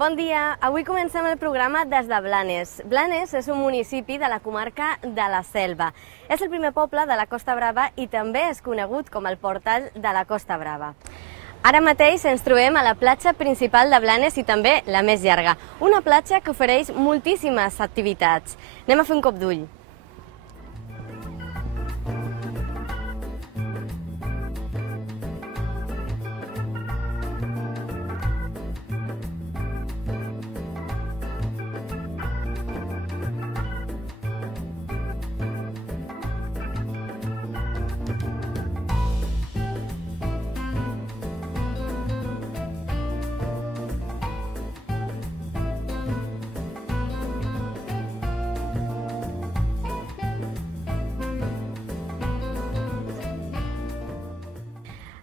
Bon dia, avui comencem el programa des de Blanes. Blanes és un municipi de la comarca de la Selva. És el primer poble de la Costa Brava i també és conegut com el portal de la Costa Brava. Ara mateix ens trobem a la platja principal de Blanes i també la més llarga, una platja que ofereix moltíssimes activitats. Anem a fer un cop d'ull.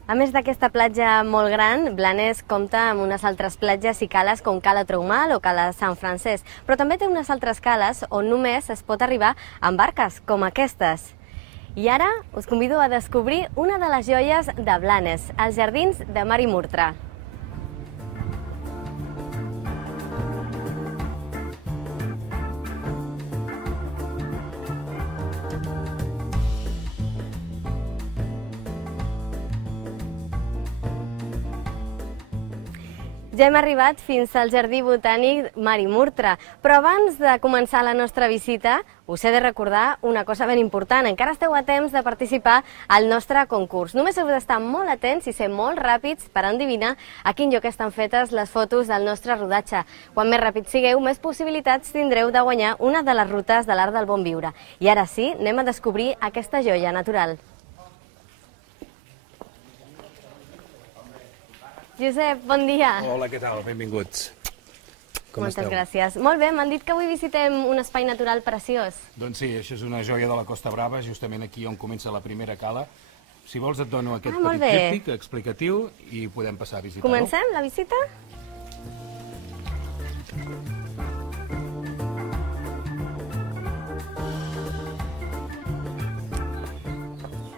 A més d'aquesta platja molt gran, Blanes compta amb unes altres platges i cales com Cala Traumal o Cala Sant Francesc, però també té unes altres cales on només es pot arribar amb barques, com aquestes. I ara us convido a descobrir una de les joies de Blanes, els jardins de Mari Murtra. Ja hem arribat fins al Jardí Botànic Mari Murtra, però abans de començar la nostra visita us he de recordar una cosa ben important. Encara esteu a temps de participar al nostre concurs. Només heu d'estar molt atents i ser molt ràpids per endevinar a quin lloc estan fetes les fotos del nostre rodatge. Quan més ràpids sigueu, més possibilitats tindreu de guanyar una de les rutes de l'Art del Bon Viure. I ara sí, anem a descobrir aquesta joia natural. Josep, bon dia. Hola, què tal? Benvinguts. Com Moltes esteu? gràcies. Molt bé, m'han dit que avui visitem un espai natural preciós. Doncs sí, això és una joia de la Costa Brava, justament aquí on comença la primera cala. Si vols et dono aquest molt petit bé. tríptic explicatiu i podem passar a visitar-lo. Comencem la visita?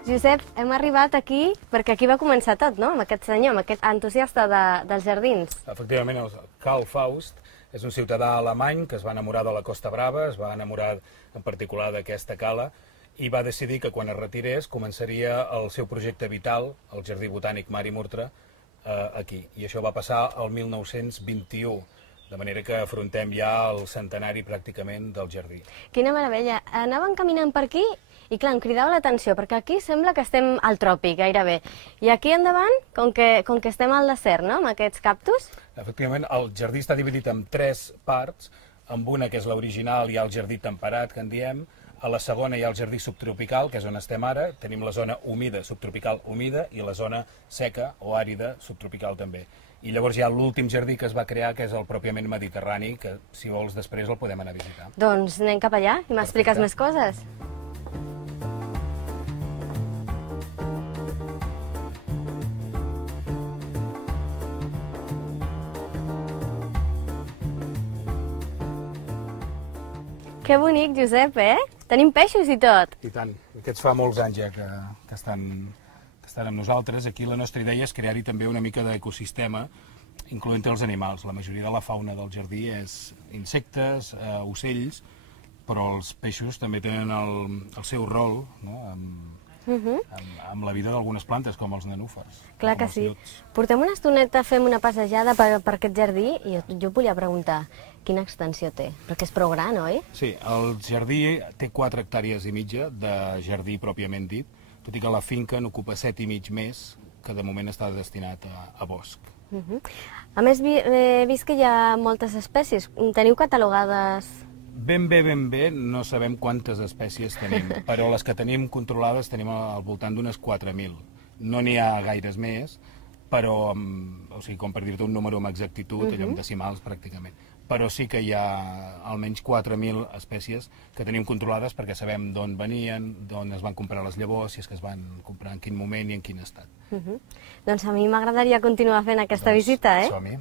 Josep, hem arribat aquí perquè aquí va començar tot, no? Amb aquest senyor, amb aquest entusiasta dels jardins. Efectivament, el Karl Faust és un ciutadà alemany que es va enamorar de la Costa Brava, es va enamorar en particular d'aquesta cala i va decidir que quan es retirés començaria el seu projecte vital, el Jardí Botànic Mari Murtra, aquí. I això va passar el 1921, de manera que afrontem ja el centenari pràcticament del jardí. Quina meravella. Anàvem caminant per aquí i clar, em cridava l'atenció, perquè aquí sembla que estem al tròpic gairebé. I aquí endavant, com que estem al desert, no?, amb aquests cactus. Efectivament, el jardí està dividit en 3 parts, amb una que és l'original, hi ha el jardí temperat, que en diem, a la segona hi ha el jardí subtropical, que és on estem ara, tenim la zona humida, subtropical humida, i la zona seca o àrida, subtropical també. I llavors hi ha l'últim jardí que es va crear, que és el pròpiament mediterrani, que si vols després el podem anar a visitar. Doncs anem cap allà i m'expliques més coses. Que bonic, Josep, eh? Tenim peixos i tot. I tant. Aquests fa molts anys ja que estan amb nosaltres. Aquí la nostra idea és crear-hi també una mica d'ecosistema, incloent els animals. La majoria de la fauna del jardí és insectes, ocells, però els peixos també tenen el seu rol, no?, amb la vida d'algunes plantes, com els nenúfars. Clar que sí. Portem una estoneta, fem una passejada per aquest jardí i jo volia preguntar quina extensió té, perquè és prou gran, oi? Sí, el jardí té 4 hectàrees i mitja de jardí pròpiament dit, tot i que la finca n'ocupa 7 i mig més, que de moment està destinat a bosc. A més, he vist que hi ha moltes espècies. Teniu catalogades? Ben bé, no sabem quantes espècies tenim, però les que tenim controlades tenim al voltant d'unes 4.000. No n'hi ha gaires més, però, o sigui, com per dir-te un número amb exactitud, allò amb decimals pràcticament. Però sí que hi ha almenys 4.000 espècies que tenim controlades perquè sabem d'on venien, d'on es van comprar les llavors, si és que es van comprar en quin moment i en quin estat. Doncs a mi m'agradaria continuar fent aquesta visita, eh? Som-hi.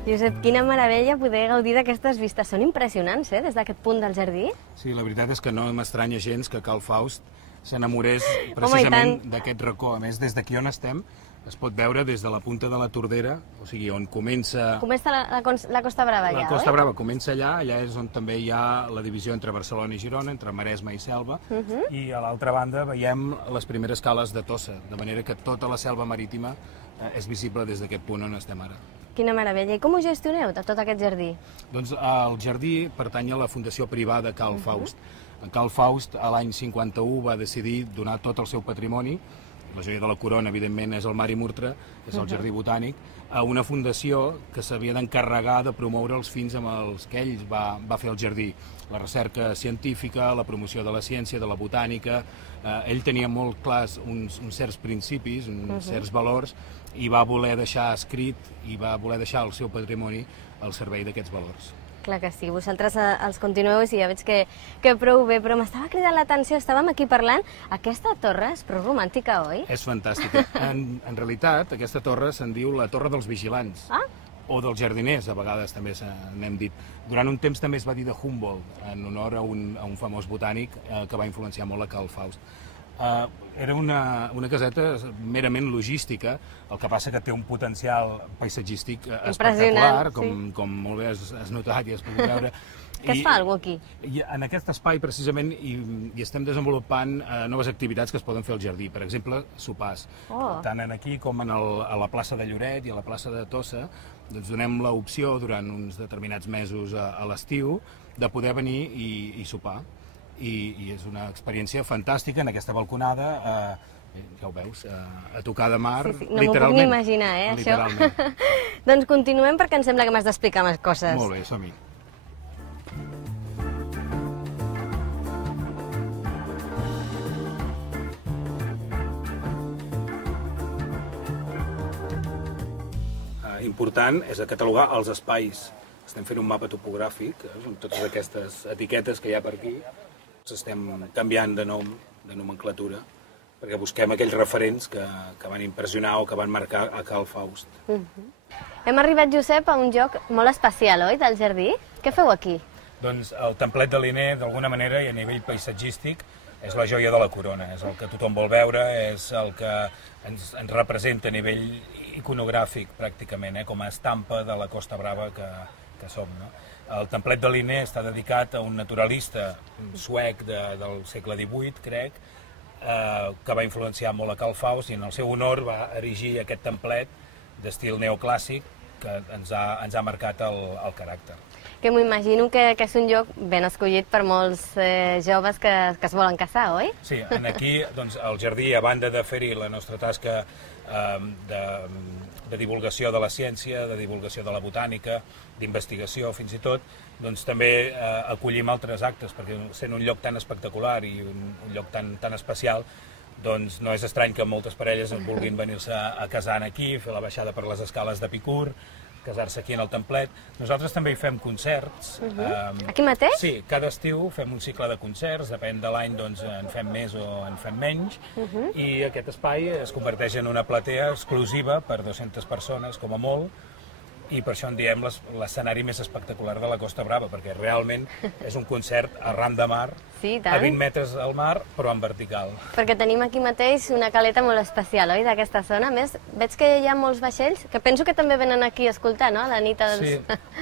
Josep, quina meravella poder gaudir d'aquestes vistes. Són impressionants, des d'aquest punt del jardí. Sí, la veritat és que no m'estranya gens que Karl Faust s'enamorés precisament d'aquest racó. A més, des d'aquí on estem, es pot veure des de la punta de la Tordera, o sigui, on comença... Comença la Costa Brava allà, oi? La Costa Brava comença allà és on també hi ha la divisió entre Barcelona i Girona, entre Maresme i Selva, i a l'altra banda veiem les primeres cales de Tossa, de manera que tota la selva marítima és visible des d'aquest punt on estem ara. Quina meravella. I com ho gestioneu, tot aquest jardí? Doncs el jardí pertany a la Fundació Privada Carl Faust. Carl Faust, a l'any 51, va decidir donar tot el seu patrimoni, la joia de la corona, evidentment, és el Mari Murtra, és el Jardí Botànic, a una fundació que s'havia d'encarregar de promoure els fins amb els que ell va fer el jardí. La recerca científica, la promoció de la ciència, de la botànica. Ell tenia molt clars uns certs principis, uns certs valors, i va voler deixar escrit i va voler deixar el seu patrimoni al servei d'aquests valors. Clar que sí, vosaltres els continueu i ja veig que prou bé, però m'estava cridant l'atenció, estàvem aquí parlant, aquesta torre és prou romàntica, oi? És fantàstica. En realitat, aquesta torre se'n diu la Torre dels Vigilants, o dels jardiners, a vegades també n'hem dit. Durant un temps també es va dir de Humboldt, en honor a un famós botànic que va influenciar molt a Carl Faust. Era una caseta merament logística, el que passa que té un potencial paisatgístic espectacular, com molt bé has notat i has pogut veure. Què es fa algú aquí? En aquest espai, precisament, hi estem desenvolupant noves activitats que es poden fer al jardí. Per exemple, sopars. Tant aquí com a la plaça de Lloret i a la plaça de Tossa, doncs donem l'opció durant uns determinats mesos a l'estiu de poder venir i sopar. I és una experiència fantàstica en aquesta balconada, ja ho veus, a tocar de mar, literalment. No m'ho puc ni imaginar, això. Doncs continuem perquè em sembla que m'has d'explicar més coses. Molt bé, som-hi. Important és catalogar els espais. Estem fent un mapa topogràfic, amb totes aquestes etiquetes que hi ha per aquí. Estem canviant de nom, de nomenclatura, perquè busquem aquells referents que van impressionar o que van marcar a Carl Faust. Hem arribat, Josep, a un lloc molt especial, oi, del jardí? Què feu aquí? Doncs el templet de Linné, d'alguna manera, i a nivell paisatgístic, és la joia de la corona, és el que tothom vol veure, és el que ens representa a nivell iconogràfic, pràcticament, com a estampa de la Costa Brava que som. El templet de Linné està dedicat a un naturalista suec del segle XVIII, crec, que va influenciar molt a Carl Faust i en el seu honor va erigir aquest templet d'estil neoclàssic que ens ha marcat el caràcter. Que m'ho imagino que és un lloc ben escollit per molts joves que es volen casar, oi? Sí, aquí el jardí, a banda de fer-hi la nostra tasca de divulgació de la ciència, de divulgació de la botànica, d'investigació fins i tot, doncs també acollim altres actes, perquè sent un lloc tan espectacular i un lloc tan especial, doncs no és estrany que moltes parelles vulguin venir-se a casar aquí, fer la baixada per les escales de Picur, casar-se aquí en el templet. Nosaltres també hi fem concerts. Aquí mateix? Sí, cada estiu fem un cicle de concerts, depèn de l'any doncs en fem més o en fem menys, i aquest espai es converteix en una platea exclusiva per 200 persones com a molt, i per això en diem l'escenari més espectacular de la Costa Brava, perquè realment és un concert arran de mar, a 20 metres al mar, però en vertical. Perquè tenim aquí mateix una caleta molt especial, oi, d'aquesta zona. A més, veig que hi ha molts vaixells, que penso que també venen aquí a escoltar, no?, a la nit. Sí,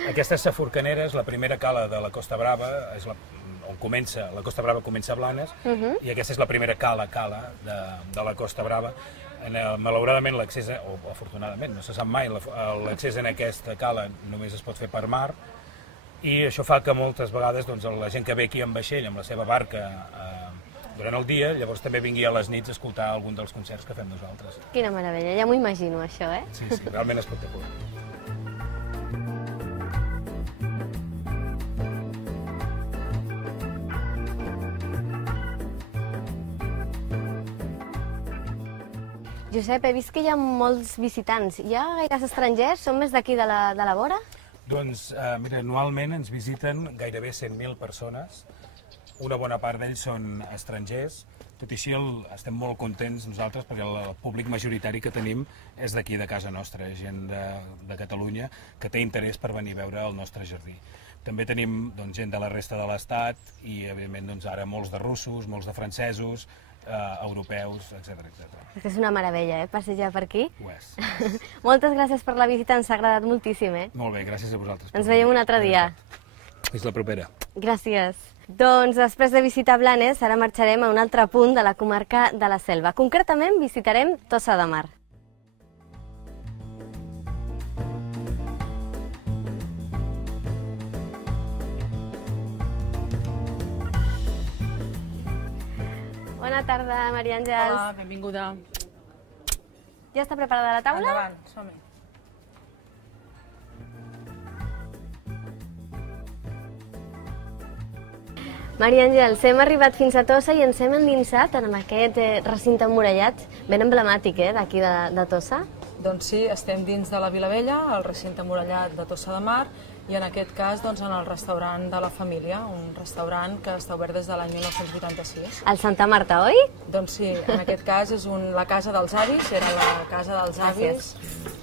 aquesta és Sa Forcanera, és la primera cala de la Costa Brava, és on comença, la Costa Brava comença a Blanes, i aquesta és la primera cala de la Costa Brava. Malauradament l'accés, o afortunadament, no se sap mai, l'accés en aquesta cala només es pot fer per mar, i això fa que moltes vegades la gent que ve aquí en vaixell, amb la seva barca, durant el dia, llavors també vingui a les nits a escoltar algun dels concerts que fem nosaltres. Quina meravella, ja m'ho imagino això, eh? Sí, realment espectacular. Josep, he vist que hi ha molts visitants. Hi ha gaires estrangers? Són més d'aquí de la vora? Doncs, mira, anualment ens visiten gairebé 100.000 persones. Una bona part d'ells són estrangers. Tot i així estem molt contents nosaltres perquè el públic majoritari que tenim és d'aquí, de casa nostra, gent de Catalunya que té interès per venir a veure el nostre jardí. També tenim gent de la resta de l'Estat i, evidentment, ara molts de russos, molts de francesos, europeus, etc. És una meravella, passejar per aquí. Ho és. Moltes gràcies per la visita, ens ha agradat moltíssim. Molt bé, gràcies a vosaltres. Ens veiem un altre dia. Fins la propera. Gràcies. Doncs després de visitar Blanes, ara marxarem a un altre punt de la comarca de la Selva. Concretament visitarem Tossa de Mar. Bona tarda, Maria Àngels. Hola, benvinguda. Ja està preparada la taula? Endavant, som-hi. Maria Àngels, hem arribat fins a Tossa i ens hem endinsat en aquest recinte emmurallat ben emblemàtic d'aquí de Tossa. Doncs sí, estem dins de la Vila Vella, al recinte emmurallat de Tossa de Mar, i en aquest cas en el restaurant de la família, un restaurant que està obert des de l'any 1986. El Santa Marta, oi? Doncs sí, en aquest cas és la casa dels avis, era la casa dels avis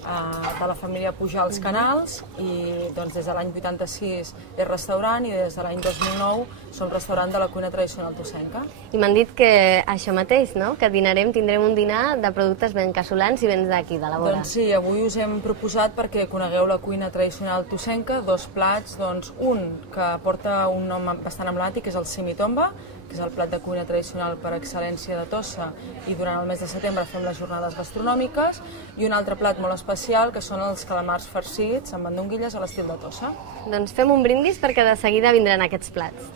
de la família Pujals Canals, i des de l'any 86 és restaurant i des de l'any 2009 som restaurant de la cuina tradicional tossenca. I m'han dit que això mateix, no? Que tindrem un dinar de productes ben casolans i ben d'aquí, de la vora. Doncs sí, avui us hem proposat perquè conegueu la cuina tradicional tossenca, dos plats, un que porta un nom bastant emblemàtic, que és el simitomba, que és el plat de cuina tradicional per excel·lència de Tossa, i durant el mes de setembre fem les jornades gastronòmiques, i un altre plat molt especial, que són els calamars farcits amb mandonguilles a l'estil de Tossa. Doncs fem un brindis perquè de seguida vindran aquests plats.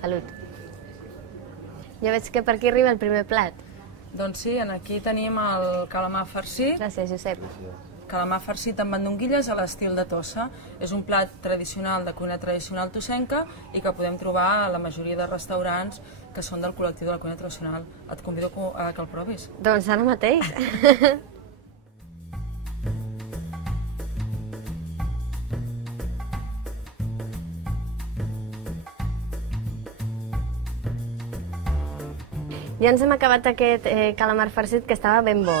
Salut. Ja veig que per aquí arriba el primer plat. Doncs sí, aquí tenim el calamar farcit. Gràcies, Josep. Calamar farcit amb mandonguilles a l'estil de Tossa. És un plat tradicional de cuina tradicional tossenca i que podem trobar a la majoria de restaurants que són del col·lectiu de la cuina tradicional. Et convido a que el provis. Doncs ara mateix. Ja ens hem acabat aquest calamar farcit que estava ben bo,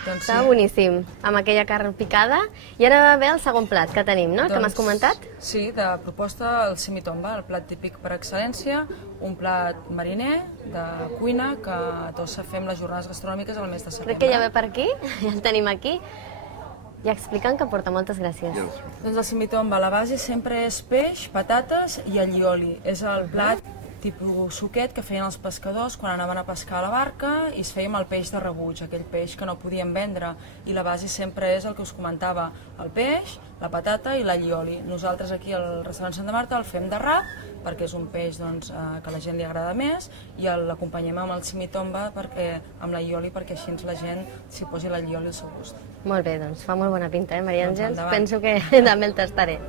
Doncs estava boníssim, amb aquella carn picada. I ara ve el segon plat que tenim, no? Que m'has comentat? Sí, de proposta el simitomba, el plat típic per excel·lència, un plat mariner de cuina que a Tossa fem les jornades gastronòmiques al mes de setembre. Crec que ja ve per aquí, ja el tenim aquí. Ja explicant que porta, moltes gràcies. Doncs el simitomba, la base sempre és peix, patates i allioli. És el plat tipus suquet que feien els pescadors quan anaven a pescar a la barca i es feia amb el peix de rebuig, aquell peix que no podien vendre, i la base sempre és el que us comentava, el peix, la patata i l'allioli. Nosaltres aquí al restaurant Santa Marta el fem de rap, perquè és un peix que a la gent li agrada més, i l'acompanyem amb el simitomba amb l'allioli perquè així la gent s'hi posi l'allioli al seu gust. Molt bé, doncs fa molt bona pinta, Maria Àngels? Endavant. Penso que també el tastaré.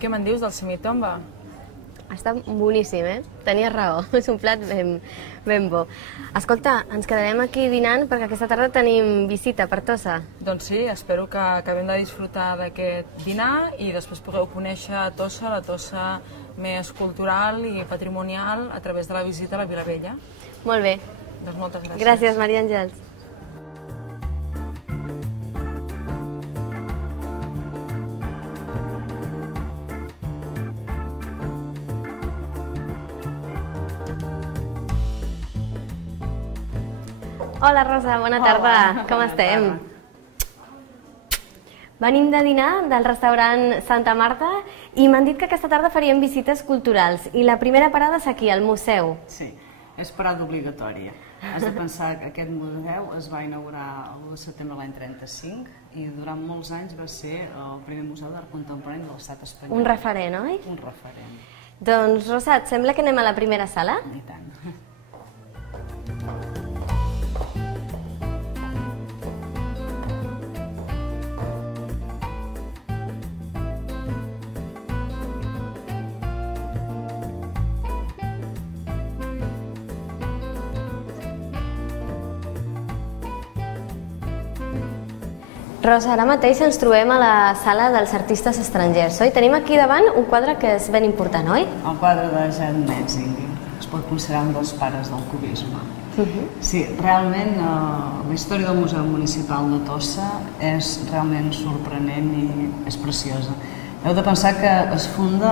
Què me'n dius del simitomba? Està boníssim, Tenies raó, és un plat ben bo. Escolta, ens quedarem aquí dinant perquè aquesta tarda tenim visita per Tossa. Doncs sí, espero que acabem de disfrutar d'aquest dinar i després pugueu conèixer Tossa, la Tossa més cultural i patrimonial a través de la visita a la Vila Vella. Molt bé. Doncs moltes gràcies. Gràcies, Maria Àngels. Hola, Rosa, bona tarda. Com estem? Venim de dinar del restaurant Santa Marta i m'han dit que aquesta tarda faríem visites culturals i la primera parada és aquí, al museu. Sí, és parada obligatòria. Has de pensar que aquest museu es va inaugurar el setembre de l'any 35 i durant molts anys va ser el primer museu d'art contemporani de l'estat espanyol. Un referent, oi? Un referent. Doncs, Rosa, et sembla que anem a la primera sala? I tant. Rosa, ara mateix ens trobem a la sala dels artistes estrangers, oi? Tenim aquí davant un quadre que és ben important, oi? El quadre de Jan Metzing, es pot considerar un dels pares del cubisme. Sí, realment la història del Museu Municipal de Tossa és realment sorprenent i és preciosa. Heu de pensar que es funda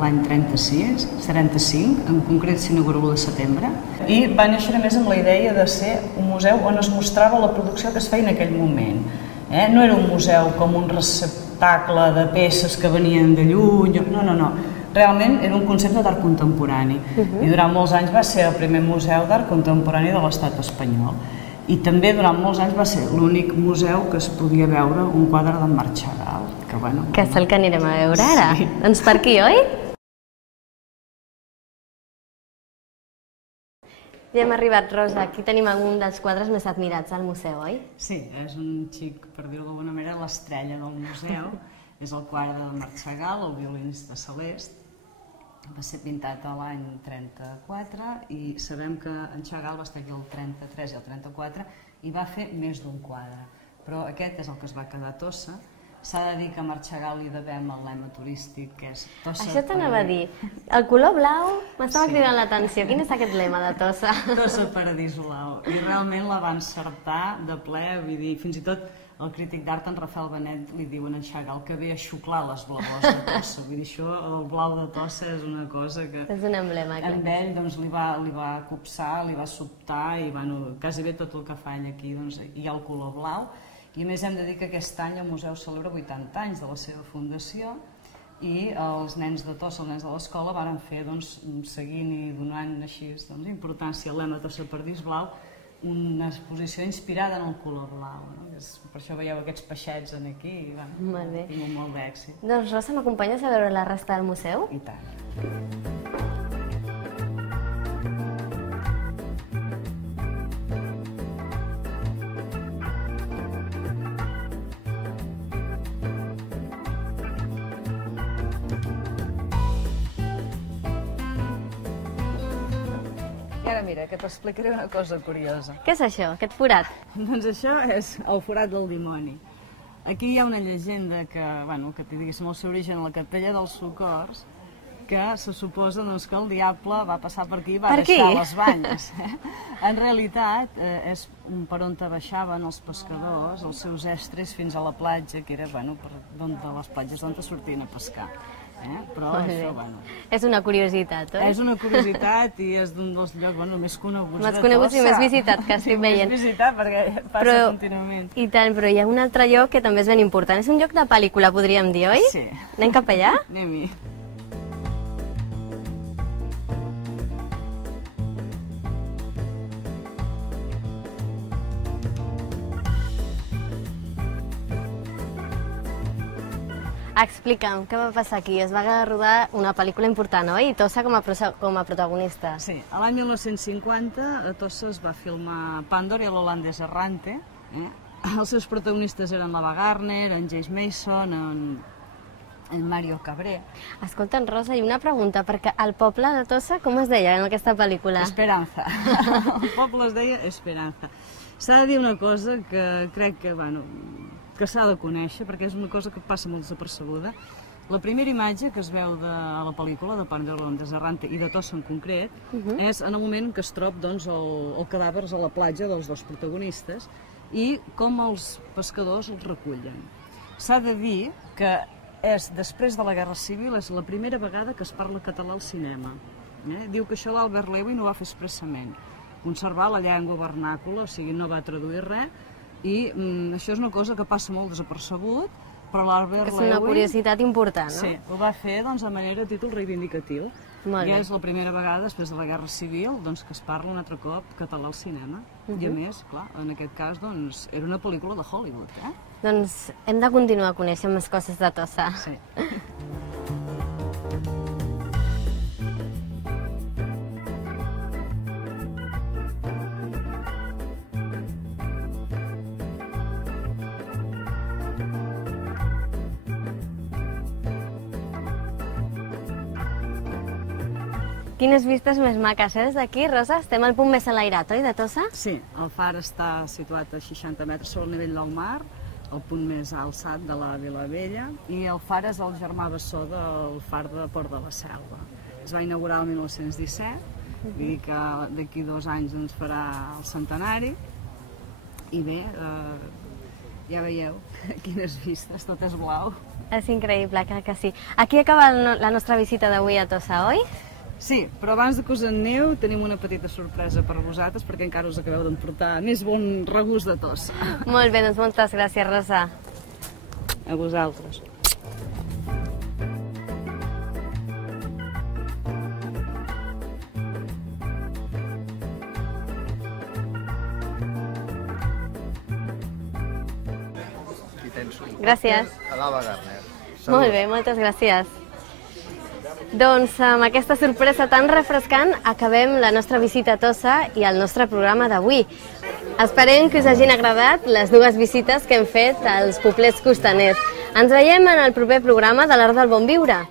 l'any 35, en concret s'inaugura l'1 de setembre, i va néixer a més amb la idea de ser un museu on es mostrava la producció que es feia en aquell moment. No era un museu com un receptacle de peces que venien de lluny, no. Realment era un concepte d'art contemporani i durant molts anys va ser el primer museu d'art contemporani de l'estat espanyol. I també durant molts anys va ser l'únic museu que es podia veure un quadre d'en Marc Chagall. Que és el que anirem a veure ara. Doncs per aquí, oi? Ja hem arribat, Rosa. Aquí tenim un dels quadres més admirats al museu, oi? Sí, és un xic, per dir-ho d'alguna manera, l'estrella del museu. És el quadre de Marc Chagall, el violinista Celest. Va ser pintat l'any 34 i sabem que en Chagall va estar aquí el 33 i el 34 i va fer més d'un quadre. Però aquest és el que es va quedar a Tossa. S'ha de dir que a Marc Chagall li devem el lema turístic, que és Tossa... Això t'anava a dir. El color blau m'estava cridant l'atenció. Quin és aquest lema de Tossa? Tossa Paradís Blau. I realment la va encertar de ple, vull dir, fins i tot el crític d'art, en Rafael Benet, li diuen a en Chagall que ve a xuclar les blavors de Tossa. Vull dir, això, el blau de Tossa és una cosa que... És un emblema, clar. Amb ell doncs, li va copsar, li va sobtar i quasi bé tot el que fa ell aquí hi ha el color blau. I a més hem de dir que aquest any el museu celebra 80 anys de la seva fundació i els nens de Tossa, els nens de l'escola, van fer, seguint i donant així importància al lema Tossa Paradís Blau, una exposició inspirada en el color blau. Per això veieu aquests peixets aquí i va tenir molt d'èxit. Doncs Rosa, m'acompanyes a veure la resta del museu? I tant. I ara mira, que t'explicaré una cosa curiosa. Què és això, aquest forat? Doncs això és el forat del dimoni. Aquí hi ha una llegenda que té, diguéssim, el seu origen a la Capella dels Socors, que se suposa que el diable va passar per aquí i va deixar les banyes. En realitat, és per on baixaven els pescadors, els seus estris, fins a la platja, que era de les platges on sortien a pescar. Però això, és una curiositat, oi? És una curiositat i és d'un dels llocs més coneguts de Tossa. Més coneguts i més visitat, que estic veient. Més visitat, perquè passa contínuament. I tant, però hi ha un altre lloc que també és ben important. És un lloc de pel·lícula, podríem dir, oi? Sí. Anem cap allà? Anem-hi. Explica'm, què va passar aquí? Es va rodar una pel·lícula important, oi? I Tossa com a protagonista. Sí, l'any 1950 a Tossa es va filmar Pandor i l'holandès Errante. Els seus protagonistes eren l'Ava Gardner, en James Mason, en Mario Cabré. Escolta, Rosa, i una pregunta, perquè el poble de Tossa com es deia en aquesta pel·lícula? Esperanza. El poble es deia Esperanza. S'ha de dir una cosa que crec que s'ha de conèixer, perquè és una cosa que passa molt desapercebuda. La primera imatge que es veu de la pel·lícula, de Pandor, l'holandès Errante i de Tossa en concret, és en el moment que es troba el cadàver a la platja dels dos protagonistes i com els pescadors els recullen. S'ha de dir que després de la Guerra Civil és la primera vegada que es parla català al cinema. Diu que això l'Albert Lewin ho va fer expressament, conservar la llengua vernàcula, o sigui, no va traduir res, i això és una cosa que passa molt desapercebut, però l'Albert Lewin... És una curiositat important, no? Sí, ho va fer de manera a títol reivindicatiu. I és la primera vegada, després de la Guerra Civil, que es parla un altre cop català al cinema. I a més, clar, en aquest cas, era una pel·lícula de Hollywood, Doncs hem de continuar coneixent més coses de Tossa. Sí. Quines vistes més maques, des d'aquí, Rosa? Estem al punt més enlairat, oi, de Tossa? Sí, el far està situat a 60 metres sobre el nivell del mar, el punt més alçat de la Vilavella, i el far és el germà bessó del far de Port de la Selva. Es va inaugurar el 1917, vull dir que d'aquí 2 anys ens farà el centenari, i bé, ja veieu quines vistes, tot és blau. És increïble, clar que sí. Aquí acaba la nostra visita d'avui a Tossa, oi? Sí, però abans que us en aneu tenim una petita sorpresa per vosaltres, perquè encara us acabeu d'emportar més bon regust de Tossa. Molt bé, doncs moltes gràcies, Rosa. A vosaltres. Gràcies. Alaba Garner. Molt bé, moltes gràcies. Doncs amb aquesta sorpresa tan refrescant acabem la nostra visita a Tossa i el nostre programa d'avui. Esperem que us hagin agradat les 2 visites que hem fet als poblets costaners. Ens veiem en el proper programa de l'Art del Bon Viure.